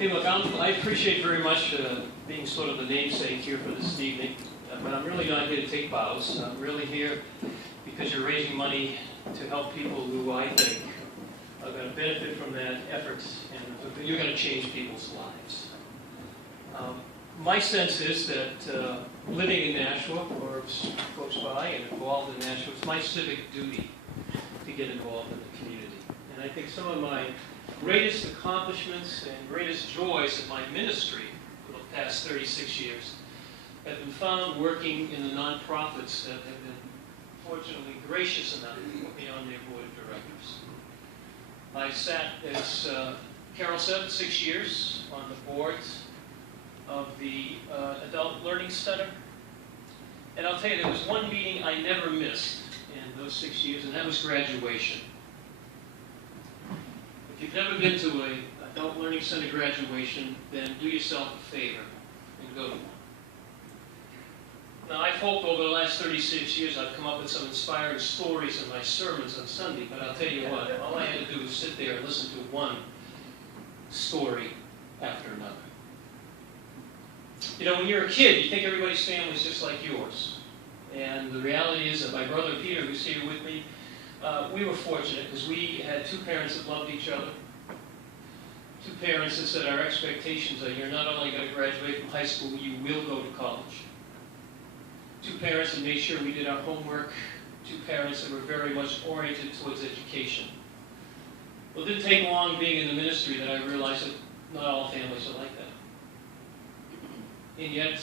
Hey, look, I appreciate very much being sort of the namesake here for this evening, but I'm really not here to take bows. I'm really here because you're raising money to help people who I think are going to benefit from that effort, and you're going to change people's lives. My sense is that living in Nashua, or close by and involved in Nashua, it's my civic duty to get involved in the community. And I think some of my greatest accomplishments and greatest joys in my ministry for the past 36 years have been found working in the nonprofits that have been fortunately gracious enough to put me on their board of directors. I sat, as Carol said, 6 years on the board of the Adult Learning Center. And I'll tell you, there was one meeting I never missed in those 6 years, and that was graduation. If you've never been to an Adult Learning Center graduation, then do yourself a favor and go to one. Now, I've hoped over the last 36 years I've come up with some inspiring stories in my sermons on Sunday, but I'll tell you what, all I had to do was sit there and listen to one story after another. You know, when you're a kid, you think everybody's family is just like yours. And the reality is that my brother Peter, who's here with me, we were fortunate because we had two parents that loved each other. Two parents that said our expectations are you're not only going to graduate from high school, you will go to college. Two parents that made sure we did our homework. Two parents that were very much oriented towards education. Well, it didn't take long being in the ministry that I realized that not all families are like that. And yet,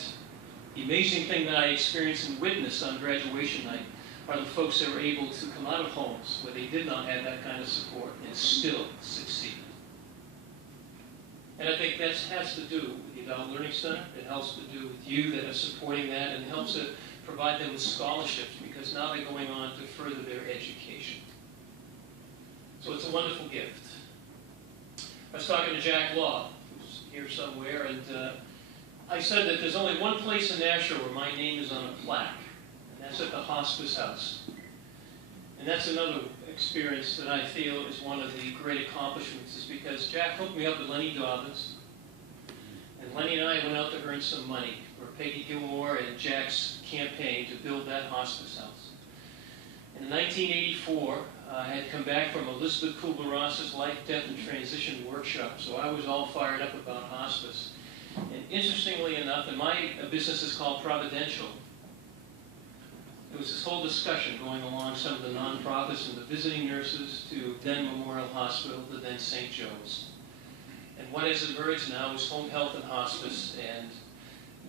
the amazing thing that I experienced and witnessed on graduation night are the folks that were able to come out of homes where they did not have that kind of support and still succeed. And I think that has to do with the Adult Learning Center. It helps to do with you that are supporting that, and it helps to provide them with scholarships because now they're going on to further their education. So it's a wonderful gift. I was talking to Jack Law, who's here somewhere, and I said that there's only one place in Nashua where my name is on a plaque, and that's at the hospice house. And that's another experience that I feel is one of the great accomplishments, is because Jack hooked me up with Lenny Dobbins, and Lenny and I went out to earn some money for Peggy Gilmore and Jack's campaign to build that hospice house. And in 1984, I had come back from Elizabeth Kubler-Ross's Life, Death, and Transition workshop, so I was all fired up about hospice. And interestingly enough, and my business is called Providential, there was this whole discussion going along some of the nonprofits and the visiting nurses to then Memorial Hospital to then St. Joe's. And what has emerged now is home health and hospice, and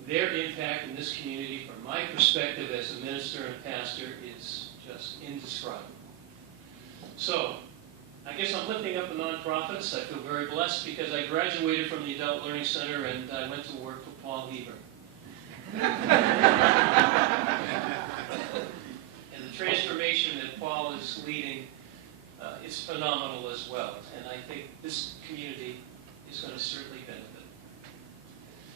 their impact in this community, from my perspective as a minister and pastor, is just indescribable. So, I guess I'm lifting up the nonprofits. I feel very blessed because I graduated from the Adult Learning Center and I went to work for Paul Heber. And the transformation that Paul is leading is phenomenal as well. And I think this community is going to certainly benefit.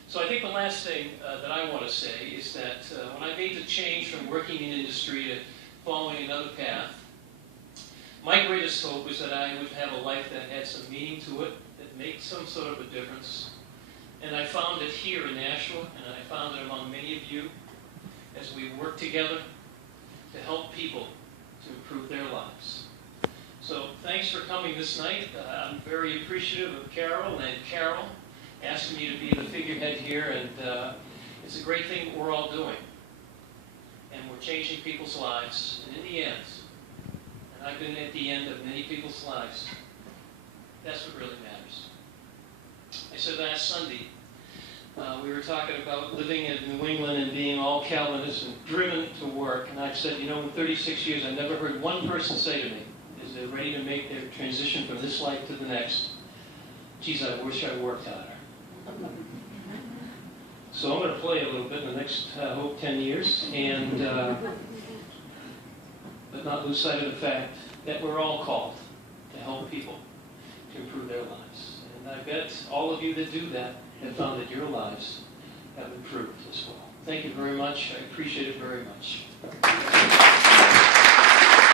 So I think the last thing that I want to say is that when I made the change from working in industry to following another path, my greatest hope is that I would have a life that had some meaning to it, that made some sort of a difference. And I found it here in Nashua, and I found it among many of you as we work together to help people to improve their lives. So thanks for coming this night. I'm very appreciative of Carol asking me to be the figurehead here, and it's a great thing we're all doing. And we're changing people's lives, and in the end, and I've been at the end of many people's lives, that's what really matters. I said last Sunday, we were talking about living in New England and being all Calvinist and driven to work, and I said, you know, in 36 years, I've never heard one person say to me, as they're ready to make their transition from this life to the next, geez, I wish I worked harder. So I'm going to play a little bit in the next, I hope, 10 years, and but not lose sight of the fact that we're all called to help people to improve their lives. And I bet all of you that do that have found that your lives have improved as well. Thank you very much. I appreciate it very much.